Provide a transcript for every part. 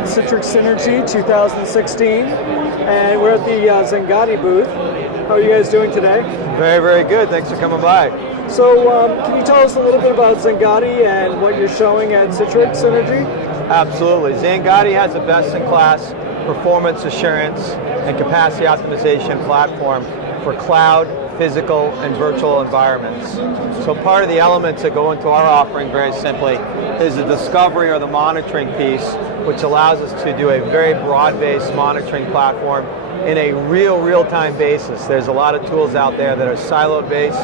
at Citrix Synergy 2016, and we're at the Xangati booth. How are you guys doing today? Very, very good. Thanks for coming by. So can you tell us a little bit about Xangati and what you're showing at Citrix Synergy? Absolutely. Xangati has a best-in-class performance assurance and capacity optimization platform for cloud, physical, and virtual environments. So part of the elements that go into our offering very simply is the discovery or the monitoring piece, which allows us to do a very broad-based monitoring platform in a real-time basis. There's a lot of tools out there that are siloed-based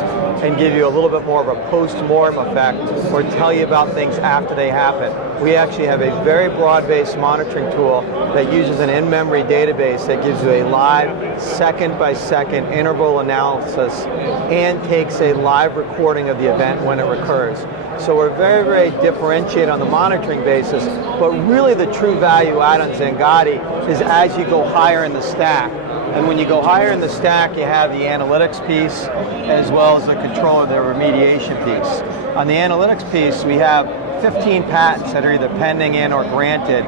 and give you a little bit more of a post-mortem effect or tell you about things after they happen. We actually have a very broad-based monitoring tool that uses an in-memory database that gives you a live, second-by-second interval analysis and takes a live recording of the event when it recurs. So we're very differentiated on the monitoring basis, but really the true value add on Xangati is as you go higher in the stack. And when you go higher in the stack, you have the analytics piece as well as the control of the remediation piece. On the analytics piece, we have 15 patents that are either pending and or granted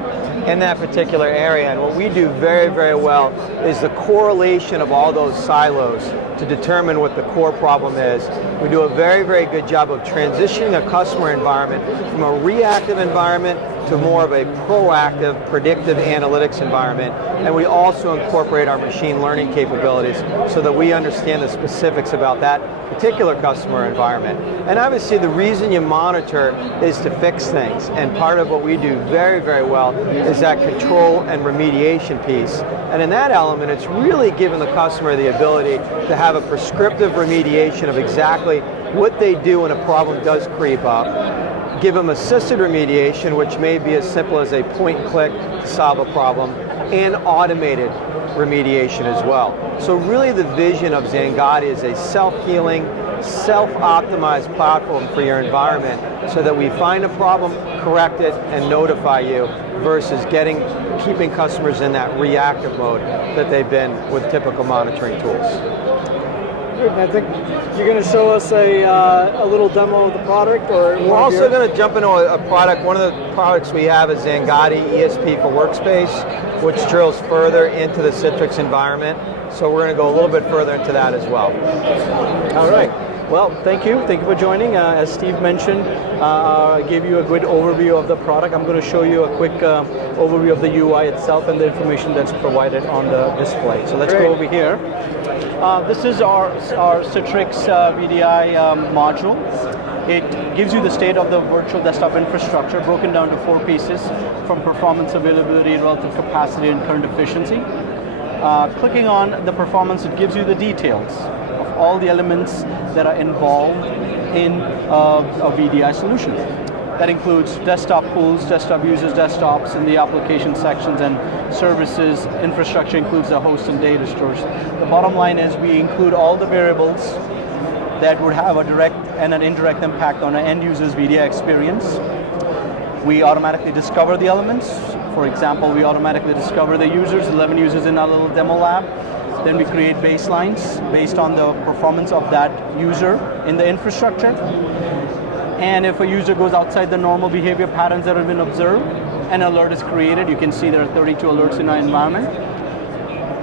in that particular area. And what we do very well is the correlation of all those silos to determine what the core problem is. We do a very good job of transitioning a customer environment from a reactive environment to more of a proactive, predictive analytics environment. And we also incorporate our machine learning capabilities so that we understand the specifics about that particular customer environment. And obviously the reason you monitor is to fix things. And part of what we do very well is that control and remediation piece. And in that element, it's really giving the customer the ability to have a prescriptive remediation of exactly what they do when a problem does creep up. Give them assisted remediation, which may be as simple as a point and click to solve a problem, and automated remediation as well. So really the vision of Xangati is a self-healing, self-optimized platform for your environment so that we find a problem, correct it, and notify you versus keeping customers in that reactive mode that they've been with typical monitoring tools. I think you're going to show us a little demo of the product, or we're also going to jump into a product. One of the products we have is Xangati ESP for Workspace, which drills further into the Citrix environment. So we're going to go a little bit further into that as well. All right. Well, thank you for joining. As Steve mentioned, I gave you a good overview of the product. I'm going to show you a quick overview of the UI itself and the information that's provided on the display. So let's go over here. This is our Citrix VDI module. It gives you the state of the virtual desktop infrastructure broken down to 4 pieces, from performance, availability, relative capacity, and current efficiency. Clicking on the performance, it gives you the details of all the elements that are involved in a VDI solution. That includes desktop pools, desktop users, desktops in the application sections, and services. Infrastructure includes the host and data stores. The bottom line is we include all the variables that would have a direct and an indirect impact on an end user's VDI experience. We automatically discover the elements. For example, we automatically discover the users, 11 users in our little demo lab. Then we create baselines based on the performance of that user in the infrastructure. And if a user goes outside the normal behavior patterns that have been observed, an alert is created. You can see there are 32 alerts in our environment.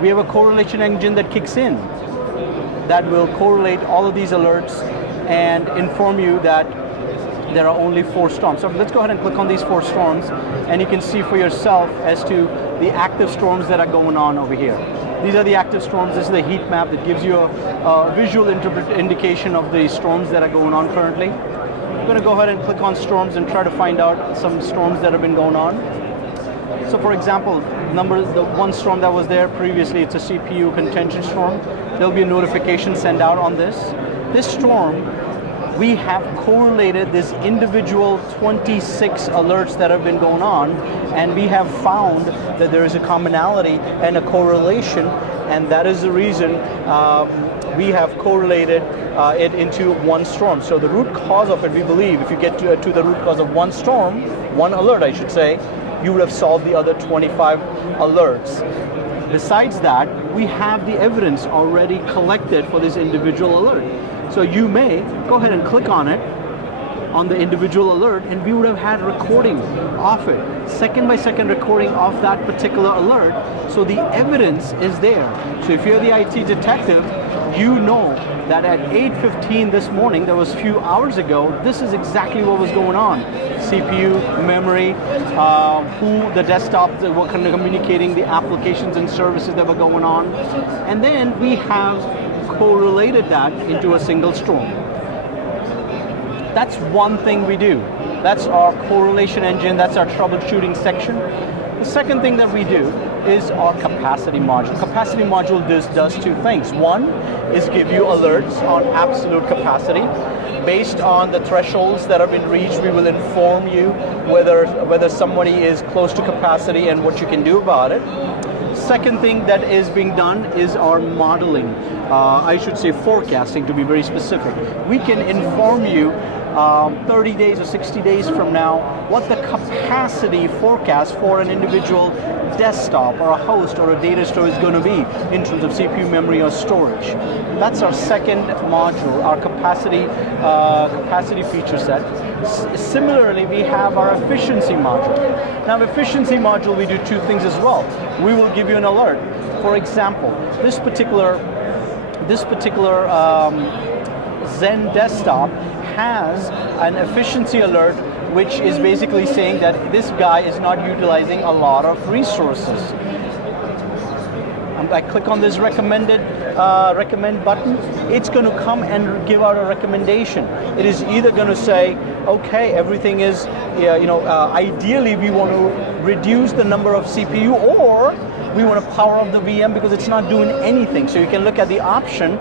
We have a correlation engine that kicks in that will correlate all of these alerts and inform you that there are only 4 storms. So let's go ahead and click on these 4 storms, and you can see for yourself as to the active storms that are going on over here. These are the active storms. This is the heat map that gives you a visual indication of the storms that are going on currently. I'm going to go ahead and click on storms and try to find out some storms that have been going on. So for example, the one storm that was there previously, it's a CPU contention storm. There'll be a notification sent out on this. This storm, we have correlated this individual 26 alerts that have been going on, and we have found that there is a commonality and a correlation, and that is the reason we have correlated it into one storm. So the root cause of it, we believe, if you get to the root cause of one storm, one alert I should say, you would have solved the other 25 alerts. Besides that, we have the evidence already collected for this individual alert. So you may go ahead and click on it on the individual alert, and we would have had recording of it, second by second recording of that particular alert. So the evidence is there. So if you're the IT detective, you know that at 8:15 this morning, that was a few hours ago, this is exactly what was going on. CPU, memory, who the desktop that were kind of communicating, the applications and services that were going on. And then we have correlated that into a single storm. That's one thing we do. That's our correlation engine, that's our troubleshooting section. The second thing that we do is our capacity module. Capacity module does two things. One is give you alerts on absolute capacity. Based on the thresholds that have been reached, we will inform you whether somebody is close to capacity and what you can do about it. Second thing that is being done is our modeling. I should say forecasting, to be very specific. We can inform you 30 days or 60 days from now what the capacity forecast for an individual desktop or a host or a data store is going to be in terms of CPU, memory, or storage. That's our second module, our capacity feature set. Similarly, we have our efficiency module. Now, efficiency module, we do two things as well. We will give you an alert. For example, this particular Zen desktop has an efficiency alert, which is basically saying that this guy is not utilizing a lot of resources. I click on this recommend button, it's going to come and give out a recommendation. It is either going to say, okay, everything is, ideally we want to reduce the number of CPU, or we want to power up the VM because it's not doing anything. So you can look at the option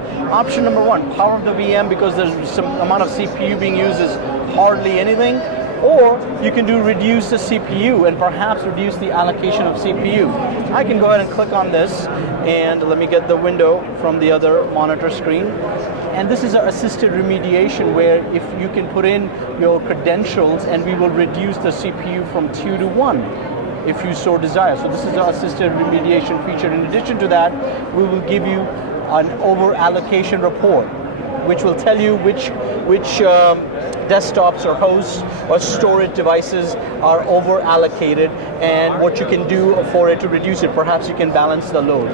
number one, power up the VM because there's some amount of CPU being used is hardly anything, or you can do reduce the CPU and perhaps reduce the allocation of CPU. I can go ahead and click on this, and let me get the window from the other monitor screen. And this is our assisted remediation, where if you can put in your credentials and we will reduce the CPU from 2 to 1. If you so desire. So this is our assisted remediation feature. In addition to that, we will give you an over allocation report, which will tell you which desktops or hosts or storage devices are over allocated and what you can do for it to reduce it. Perhaps you can balance the load.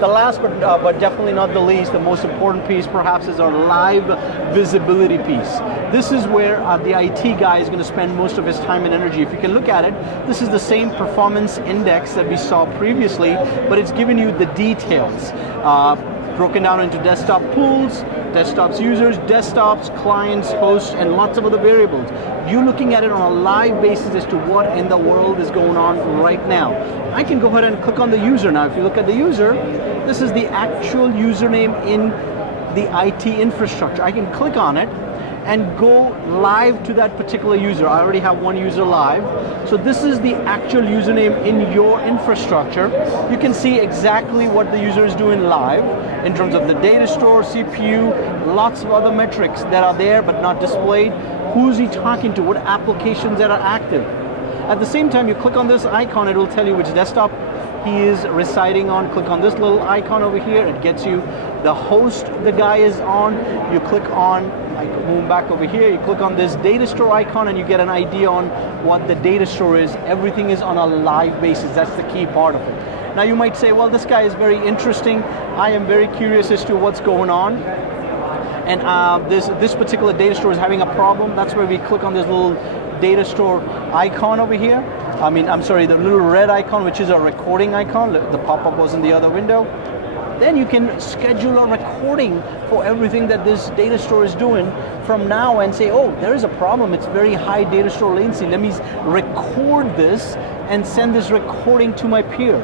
The last but definitely not the least, the most important piece perhaps is our live visibility piece. This is where the IT guy is going to spend most of his time and energy. If you can look at it, this is the same performance index that we saw previously, but it's giving you the details. Broken down into desktop pools, desktops users, desktops, clients, hosts, and lots of other variables. You're looking at it on a live basis as to what in the world is going on right now. I can go ahead and click on the user now. If you look at the user, this is the actual username in the IT infrastructure. I can click on it and go live to that particular user. I already have one user live. So this is the actual username in your infrastructure. You can see exactly what the user is doing live in terms of the data store, CPU, lots of other metrics that are there but not displayed. Who's he talking to? What applications that are active? At the same time, you click on this icon, it will tell you which desktop he is residing on. Click on this little icon over here, it gets you the host the guy is on. You click on, I move back over here, you click on this data store icon and you get an idea on what the data store is. Everything is on a live basis. That's the key part of it. Now you might say, well, this guy is very interesting. I am very curious as to what's going on. And this particular data store is having a problem. That's where we click on this little data store icon over here. The little red icon, which is a recording icon. The pop-up was in the other window. Then you can schedule a recording for everything that this data store is doing from now and say, oh, there is a problem. It's very high data store latency. Let me record this and send this recording to my peer.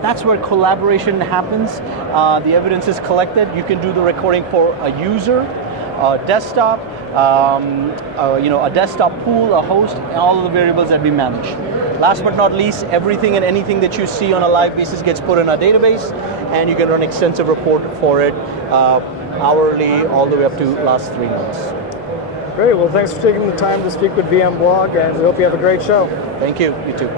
That's where collaboration happens. The evidence is collected. You can do the recording for a user, a desktop, a desktop pool, a host, and all of the variables that we manage. Last but not least, everything and anything that you see on a live basis gets put in a database, and you can run extensive report for it, hourly, all the way up to last 3 months. Great, well thanks for taking the time to speak with VMblog, and we hope you have a great show. Thank you, you too.